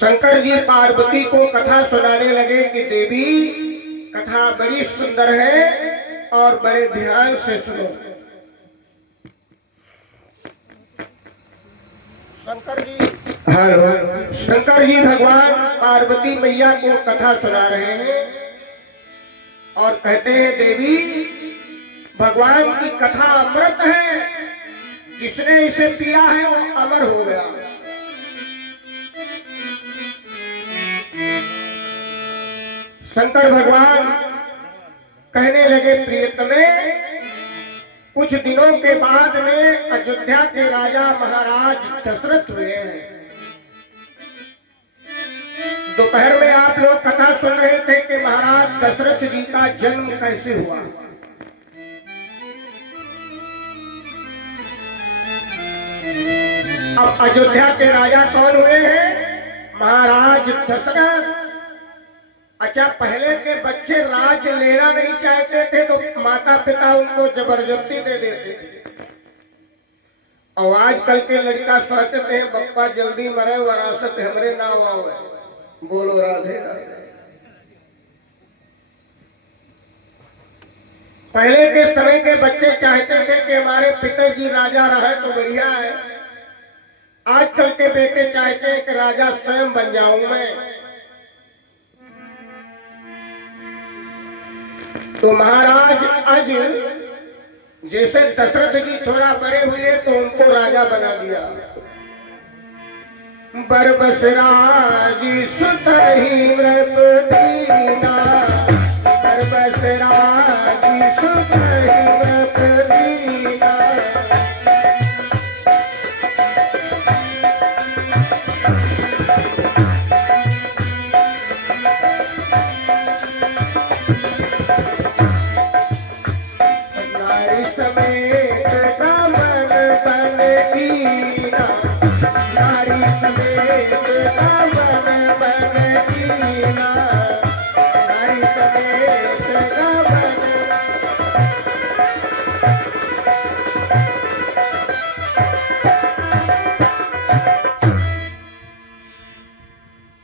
शंकर जी पार्वती को कथा सुनाने लगे कि देवी कथा बड़ी सुंदर है और बड़े ध्यान से सुनो। शंकर जी भगवान पार्वती मैया को कथा सुना रहे हैं और कहते हैं देवी भगवान की कथा अमृत है, जिसने इसे पिया है वो अमर हो गया। शंकर भगवान कहने लगे प्रियतमे, कुछ दिनों के बाद में अयोध्या के राजा महाराज दशरथ हुए हैं। दोपहर में आप लोग कथा सुन रहे थे कि महाराज दशरथ जी का जन्म कैसे हुआ। अब अयोध्या के राजा कौन हुए हैं? महाराज दशरथ। अच्छा, पहले के बच्चे राज लेना नहीं चाहते थे तो माता पिता उनको जबरदस्ती दे देते थे, और आजकल के लड़का सोचते थे बप्पा जल्दी मरे वरासत हमरे नाम आओ। बोलो राधे राधे। पहले के समय के बच्चे चाहते थे कि हमारे पिताजी राजा रहे तो बढ़िया है। आजकल के बेटे चाहते हैं कि राजा स्वयं बन जाऊं मैं। तो महाराज आज जैसे दशरथ जी थोड़ा बड़े हुए तो उनको राजा बना दिया। बरबसराज सुतहि नृपदीना, बरबसराज सुतहि नृपदीना। नारी समेत दामन बन कीना, नारी समेत दामन बन कीना, नारी समेत दामन।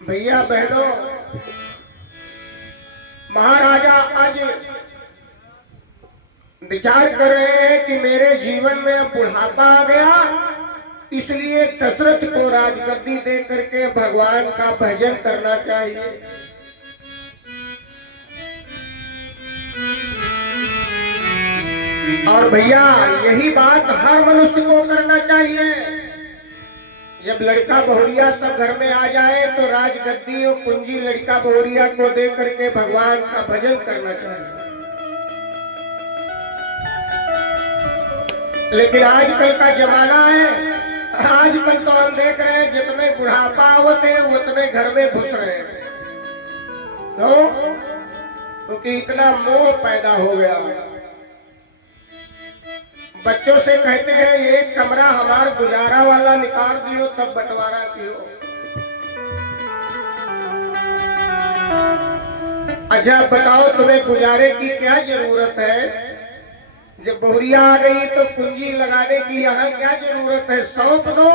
भैया बहनों, महाराजा आज विचार कर रहे हैं कि मेरे जीवन में बुढ़ापा आ गया, इसलिए दशरथ को राजगद्दी दे करके भगवान का भजन करना चाहिए। और भैया यही बात हर मनुष्य को करना चाहिए। जब लड़का बहुरिया सब घर में आ जाए तो राजगद्दी और कुंजी लड़का बहुरिया को दे करके भगवान का भजन करना चाहिए। लेकिन आजकल का जमाना है, आजकल तो हम देख रहे हैं जितने बुढ़ापा होते हैं उतने घर में घुस रहे हैं। क्योंकि इतना मोह पैदा हो गया। बच्चों से कहते हैं एक कमरा हमारा गुजारा वाला निकाल दियो तब बंटवारा कियो। अच्छा बताओ, तुम्हें गुजारे की क्या जरूरत है? जब बहुरिया आ गई तो कुंजी लगाने की यहाँ क्या जरूरत है? सौंप दो,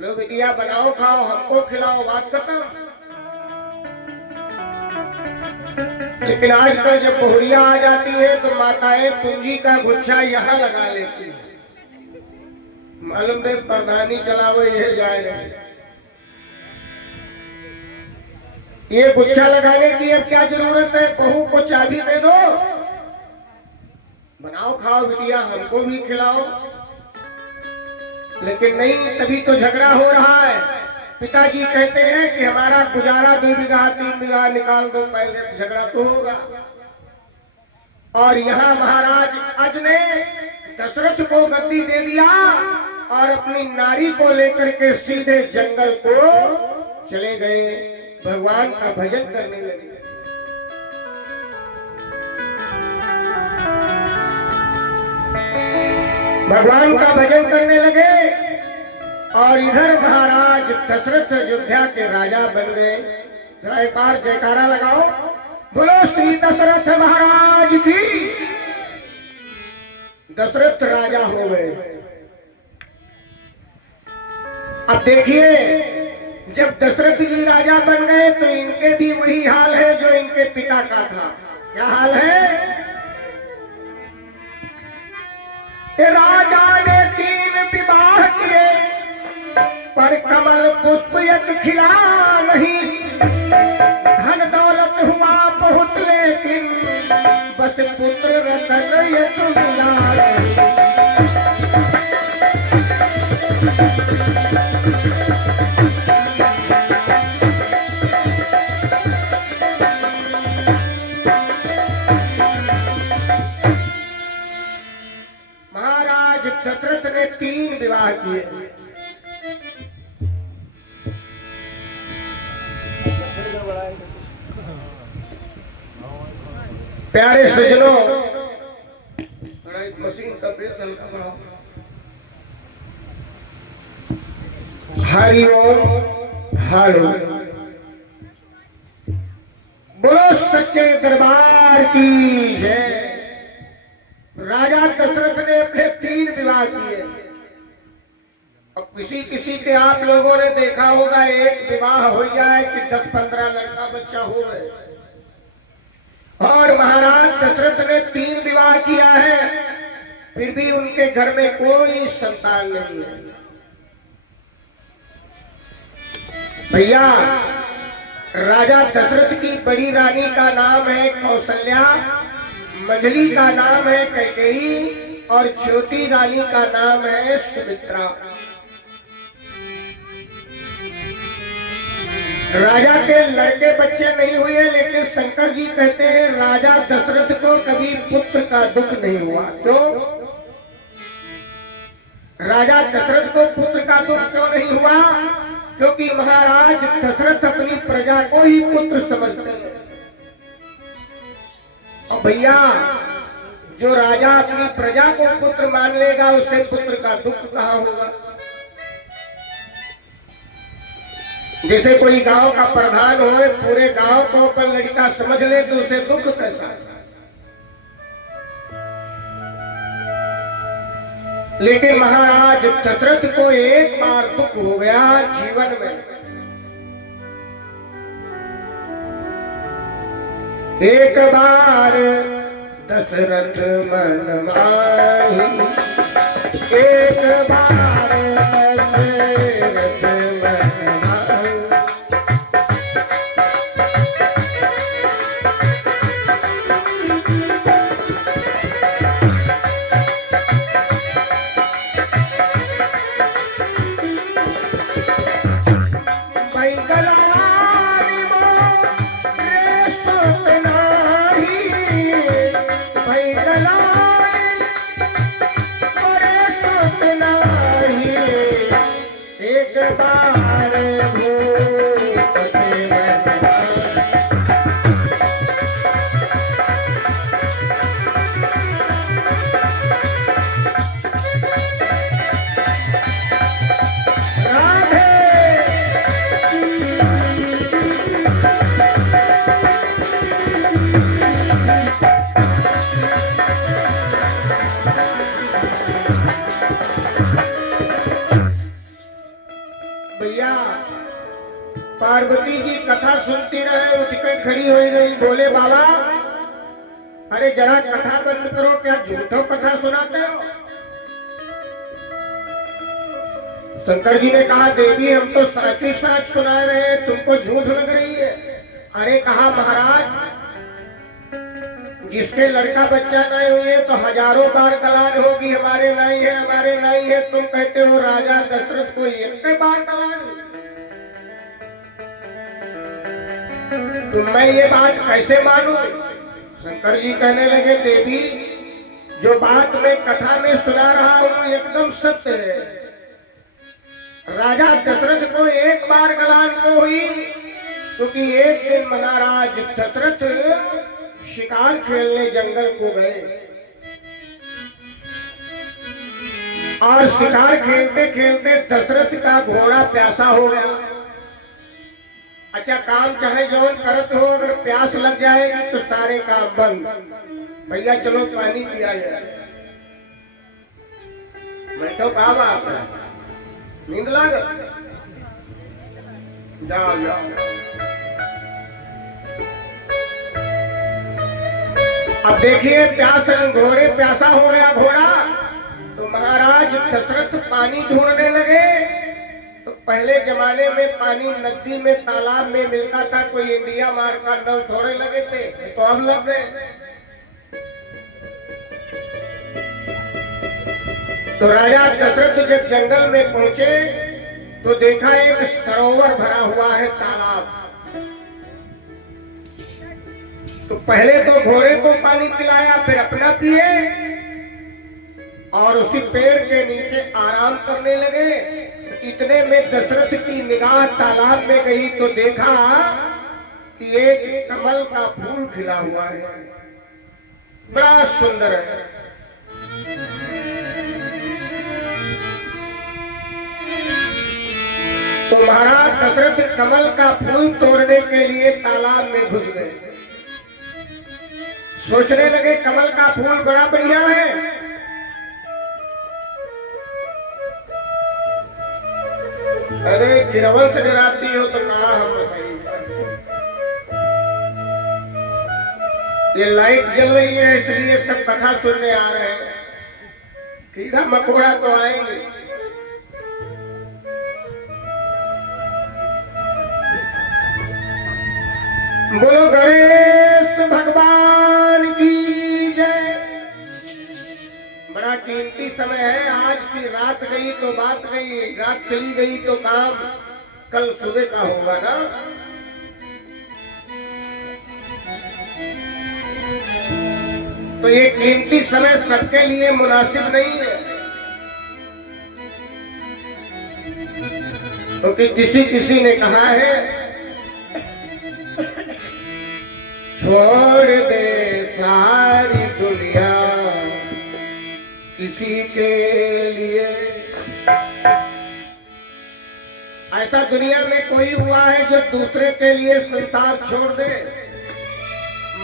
लो बिटिया बनाओ खाओ हमको खिलाओ, बात खत्म। लेकिन आजकल जब बहुरिया आ जाती है तो माताएं कुंजी का गुच्छा यहाँ लगा लेती है। मालूम दे प्रधानी चलाओ ये जाए रहे, ये गुच्छा लगाने की अब क्या जरूरत है? बहू को चाबी दे दो, बनाओ खाओ बिटिया हमको भी खिलाओ। लेकिन नहीं, तभी तो झगड़ा हो रहा है। पिताजी कहते हैं कि हमारा गुजारा 2 बीघा 3 बीघा निकाल दो, पहले झगड़ा तो होगा। और यहाँ महाराज आज ने दशरथ को गद्दी दे दिया और अपनी नारी को लेकर के सीधे जंगल को चले गए, भगवान का भजन करने लगे। भगवान का भजन करने लगे और इधर महाराज दशरथ अयोध्या के राजा बन गए। जरा एक बार जयकारा लगाओ, बोलो श्री दशरथ महाराज की। दशरथ राजा हो गए। अब देखिए जब दशरथ जी राजा बन गए तो इनके भी वही हाल है जो इनके पिता का था। क्या हाल है? कि राजा ने 3 विवाह किए पर कमल पुष्प एक खिला नहीं। धन दौलत हुआ बहुत लेकिन बस पुत्र रतन एक मिला नहीं। महाराज दशरथ ने 3 विवाह किए। प्यारे सज्जनों, मशीन का बेस हल्का बढ़ाओ। हरि ओम हरि। बोलो सच्चे दरबार की जय। राजा दशरथ ने अपने 3 विवाह किए। अब किसी किसी के आप लोगों ने देखा होगा एक विवाह हो जाए कि 10-15 लड़का बच्चा हो गए। और महाराज दशरथ ने 3 विवाह किया है, फिर भी उनके घर में कोई संतान नहीं है। भैया, राजा दशरथ की बड़ी रानी का नाम है कौशल्या, मझली का नाम है कैकेयी और छोटी रानी का नाम है सुमित्रा। राजा के लड़के बच्चे नहीं हुए, लेकिन शंकर जी कहते हैं राजा दशरथ को कभी पुत्र का दुख नहीं हुआ। क्यों? राजा दशरथ को पुत्र का दुख क्यों नहीं हुआ? क्योंकि महाराज दशरथ अपनी प्रजा को ही पुत्र समझते हैं। और भैया, जो राजा अपनी प्रजा को पुत्र मान लेगा उसे पुत्र का दुख कहाँ होगा? जैसे कोई गांव का प्रधान हो, पूरे गांव को अपन लड़का समझ ले तो उसे दुख कैसा है? लेकिन महाराज दशरथ को एक बार दुख हो गया जीवन में। एक बार दशरथ मन माही, एक बार दशरथ मन माही। पार्वती जी कथा सुनती रहे, उठ के खड़ी हो गई, बोले बाबा अरे जरा कथा बंद करो, क्या झूठो कथा सुनाते हो? शंकर जी ने कहा देवी हम तो सच ही सच सुना रहे हैं, तुमको झूठ लग रही है। अरे कहा महाराज जिसके लड़का बच्चा नहीं हुए तो हजारों बार गलान होगी हमारे नहीं है, हमारे नहीं है। तुम कहते हो राजा दशरथ को एक बार गलान? तो मैं ये बात कैसे मानूं? शंकर जी कहने लगे देवी जो बात मैं कथा में सुना रहा हूं एकदम सत्य है। राजा दशरथ को एक बार गलान क्यों हुई? क्योंकि एक दिन महाराज दशरथ शिकार खेलने जंगल को गए और शिकार खेलते खेलते दशरथ का घोड़ा प्यासा हो गया। अच्छा काम चाहे जौन करत हो, अगर प्यास लग जाएगी तो सारे काम बंद। भैया चलो पानी पिया जाए। मैं तो कहा आपका नींद लागत जाओ जाओ। अब देखिए प्यास घोड़े प्यासा हो गया घोड़ा, तो महाराज दशरथ पानी ढूंढने लगे। तो पहले जमाने में पानी नदी में तालाब में मिलता था, कोई इंडिया मार का नल थोड़े लगे थे, तो अब लग गए। तो राजा दशरथ जब जंगल में पहुंचे तो देखा एक सरोवर भरा हुआ है, तालाब। तो पहले तो घोड़े को पानी पिलाया, फिर अपना पिए और उसी पेड़ के नीचे आराम करने लगे। इतने में दशरथ की निगाह तालाब में गई तो देखा कि एक कमल का फूल खिला हुआ है, बड़ा सुंदर है। तो महाराज दशरथ कमल का फूल तोड़ने के लिए तालाब में घुस गए। सोचने लगे कमल का फूल बड़ा बढ़िया है, अरे गिरवल से डराती हो तो कहा हम बताइए। ये लाइट जल रही है इसलिए सब कथा सुनने आ रहे हैं, कीड़ा मकोड़ा तो आएंगे। बोलो गणेश भगवान की जय। बड़ा कीमती समय है, आज की रात गई तो बात गई, रात चली गई तो काम कल सुबह का होगा ना। तो ये कीमती समय सबके लिए मुनासिब नहीं है, क्योंकि किसी ने कहा है छोड़ दे सारी दुनिया किसी के लिए। ऐसा दुनिया में कोई हुआ है जो दूसरे के लिए संसार छोड़ दे?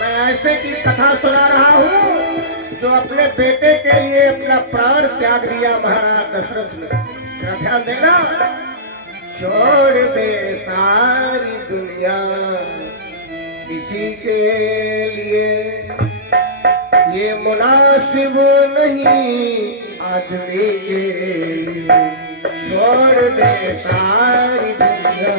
मैं ऐसे की कथा सुना रहा हूँ जो अपने बेटे के लिए अपना प्राण त्याग दिया महाराज दशरथ ने। ध्यान देना, छोड़ दे सारी दुनिया किसी के लिए, ये मुनासिब नहीं आदमी के लिए। छोड़ दे सारी दुनिया।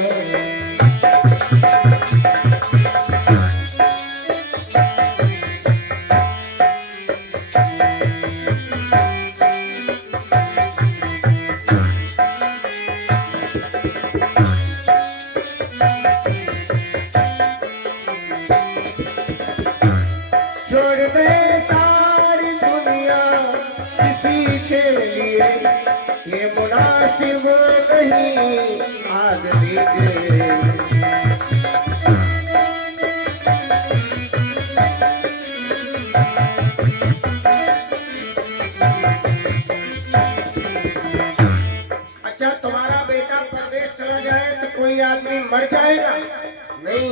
ये मुनासिब नहीं आदमी के। अच्छा, तुम्हारा बेटा परदेश चला जाए तो कोई आदमी मर जाएगा? नहीं,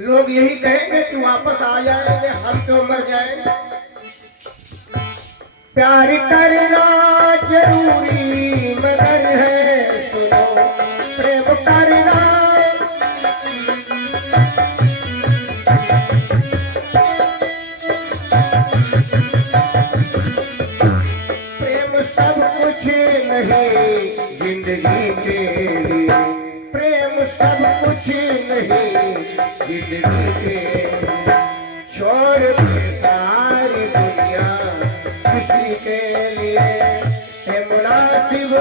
लोग यही कहेंगे कि वापस आ जाएंगे, हम क्यों मर जाएंगे। प्यार करना जरूरी मगर है सुनो, प्रेम करना प्रेम सब कुछ नहीं जिंदगी के लिए। प्रेम सब कुछ नहीं जिंदगी के लिए। छोड़ दे सारी दुनिया किसी के लिए, ये मुनासिब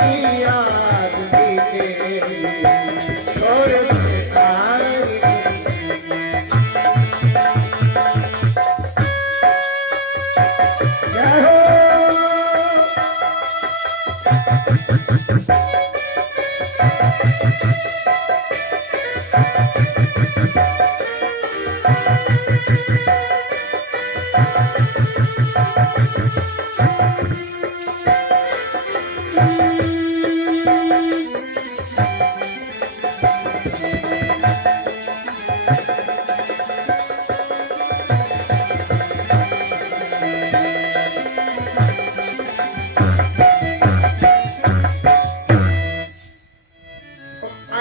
नहीं आदमी के लिए। छोड़ दे सारी जय हो।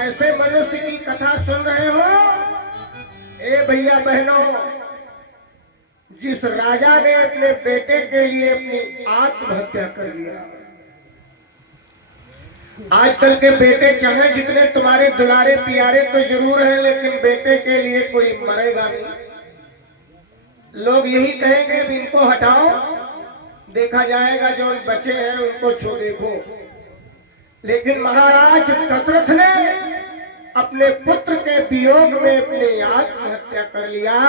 ऐसे मनुष्य की कथा सुन रहे हो, ए भैया बहनों, जिस राजा ने अपने बेटे के लिए अपनी आत्महत्या कर लिया। आजकल के बेटे चाहे जितने तुम्हारे दुलारे प्यारे तो जरूर हैं, लेकिन बेटे के लिए कोई मरेगा नहीं। लोग यही कहेंगे भी इनको हटाओ, देखा जाएगा जो बचे हैं उनको छो देखो। लेकिन महाराज दशरथ ने अपने पुत्र के वियोग में अपनी आत्महत्या कर लिया।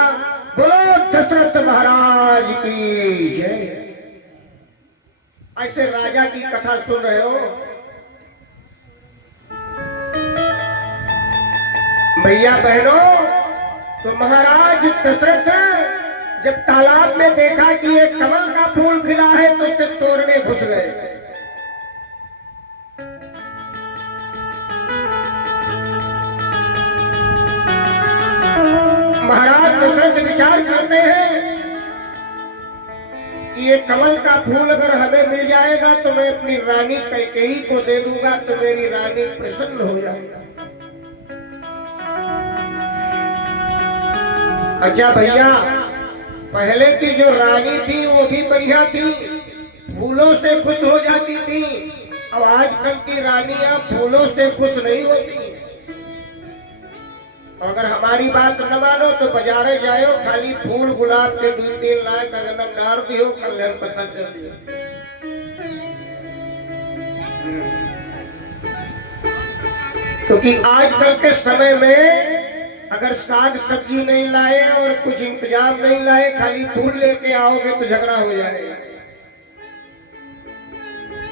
बोलो दशरथ महाराज की जय। ऐसे राजा की कथा सुन रहे हो भैया बहनों। तो महाराज दशरथ जब तालाब में देखा कि एक कमल का फूल खिला है तो उसे तोड़ने घुस गए। महाराज दशरथ विचार करते हैं कि ये कमल का फूल अगर हमें मिल जाएगा तो मैं अपनी रानी कैकेयी को दे दूंगा तो मेरी रानी प्रसन्न हो जाएगी। अच्छा भैया, पहले की जो रानी थी वो भी बढ़िया थी, फूलों से खुश हो जाती थी। अब आजकल की रानियां फूलों से खुश नहीं होती। अगर हमारी बात न मानो तो बाजारे जाओ, खाली फूल गुलाब के 2-3 लाख अगर डाल दियो, कल्याण पता चल दियो। क्योंकि आजकल के समय में अगर साग सब्जी नहीं लाए और कुछ इंतजाम नहीं लाए, खाली फूल लेके आओगे तो झगड़ा हो जाएगा।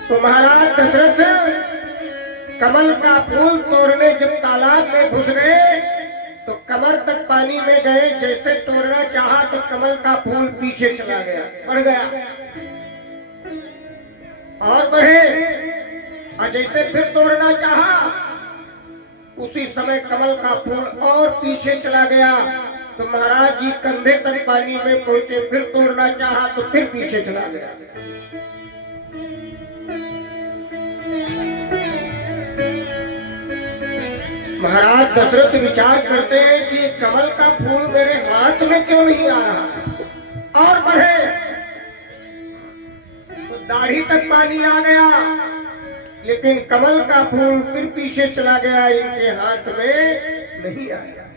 तो महाराज दशरथ कमल का फूल तोड़ने जब तालाब में घुस गए तो कमर तक पानी में गए। जैसे तोड़ना चाहा तो कमल का फूल पीछे चला गया, बढ़ गया और बढ़े। और जैसे फिर तोड़ना चाहा उसी समय कमल का फूल और पीछे चला गया। तो महाराज जी कंधे तक पानी में पहुंचे, फिर तोड़ना चाहा तो फिर पीछे चला गया। महाराज दशरथ विचार करते हैं कि कमल का फूल मेरे हाथ में क्यों नहीं आ रहा, और बढ़े तो दाढ़ी तक पानी आ गया, लेकिन कमल का फूल फिर पीछे चला गया, इनके हाथ में नहीं आया।